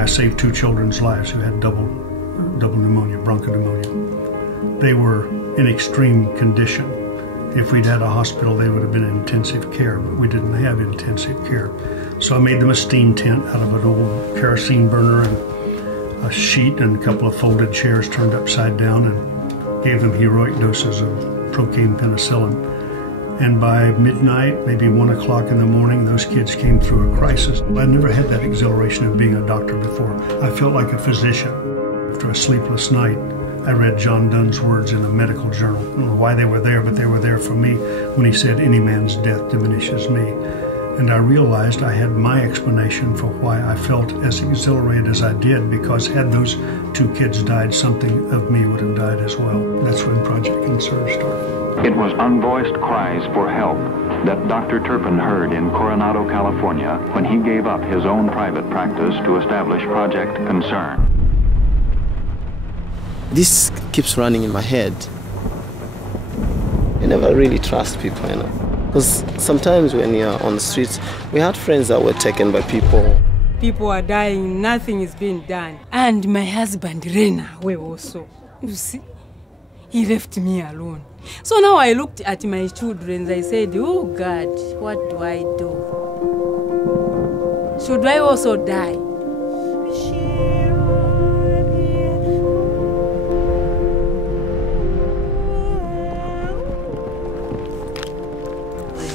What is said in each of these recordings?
I saved 2 children's lives who had double pneumonia, bronchopneumonia. They were in extreme condition. If we'd had a hospital, they would have been in intensive care, but we didn't have intensive care. So I made them a steam tent out of an old kerosene burner and a sheet and a couple of folded chairs turned upside down, and gave them heroic doses of procaine penicillin. And by midnight, maybe 1 o'clock in the morning, those kids came through a crisis. I never had that exhilaration of being a doctor before. I felt like a physician. After a sleepless night, I read John Donne's words in a medical journal. I don't know why they were there, but they were there for me when he said, "Any man's death diminishes me." And I realized I had my explanation for why I felt as exhilarated as I did, because had those 2 kids died, something of me would have died as well. That's when Project Concern started. It was unvoiced cries for help that Dr. Turpin heard in Coronado, California, when he gave up his own private practice to establish Project Concern. This keeps running in my head. You never really trust people, you know. Because sometimes when you're on the streets, we had friends that were taken by people. People are dying, nothing is being done. And my husband ran away also. You see, he left me alone. So now I looked at my children and I said, oh God, what do I do? Should I also die?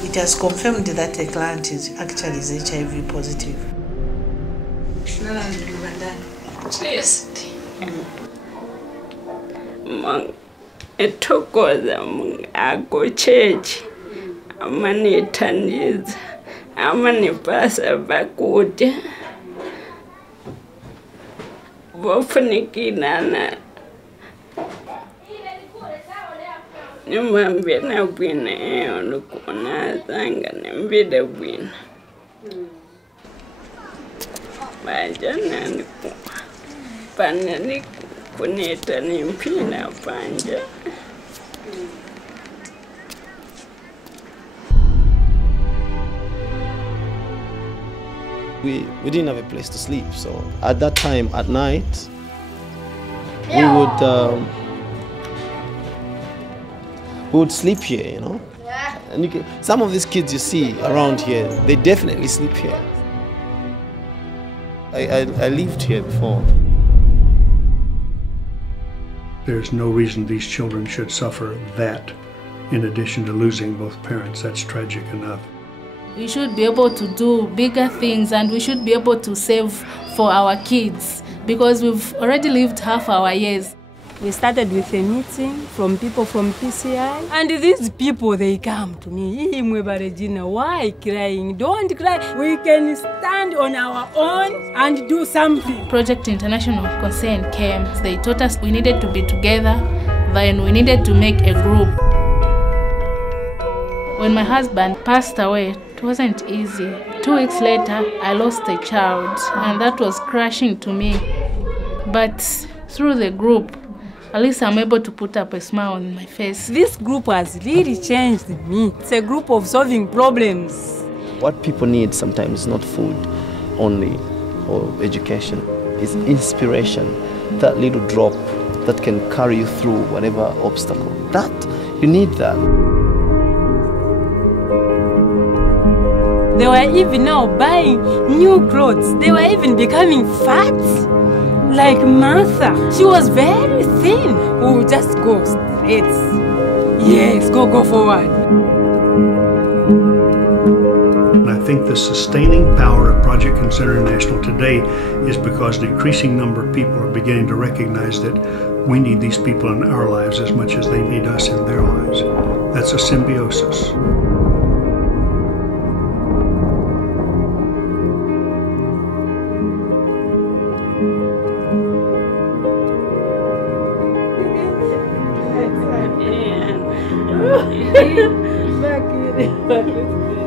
It has confirmed that the client is actually HIV positive. Yes. Ethokoza ako church amanithandiza amanipasa bakude bofunikilana nimwambie na bwina olukona zanga nembide bwina bajana niku panani kuneta nimpina panja. We didn't have a place to sleep, so at that time at night we would sleep here, you know. And some of these kids you see around here, they definitely sleep here. I lived here before. There's no reason these children should suffer that in addition to losing both parents. That's tragic enough. We should be able to do bigger things, and we should be able to save for our kids, because we've already lived half our years. We started with a meeting from people from PCI, and these people, they come to me, Regina, why crying? Don't cry. We can stand on our own and do something. Project International Concern came. They taught us we needed to be together, then we needed to make a group. When my husband passed away, it wasn't easy. 2 weeks later, I lost a child, and that was crushing to me. But through the group, at least I'm able to put up a smile on my face. This group has really changed me. It's a group of solving problems. What people need sometimes is not food only or education. It's inspiration, that little drop that can carry you through whatever obstacle. You need that. They were even now buying new clothes. They were even becoming fat. Like Martha. She was very thin. We would just go straight. Yes, go forward. And I think the sustaining power of Project Concern International today is because the increasing number of people are beginning to recognize that we need these people in our lives as much as they need us in their lives. That's a symbiosis. Back in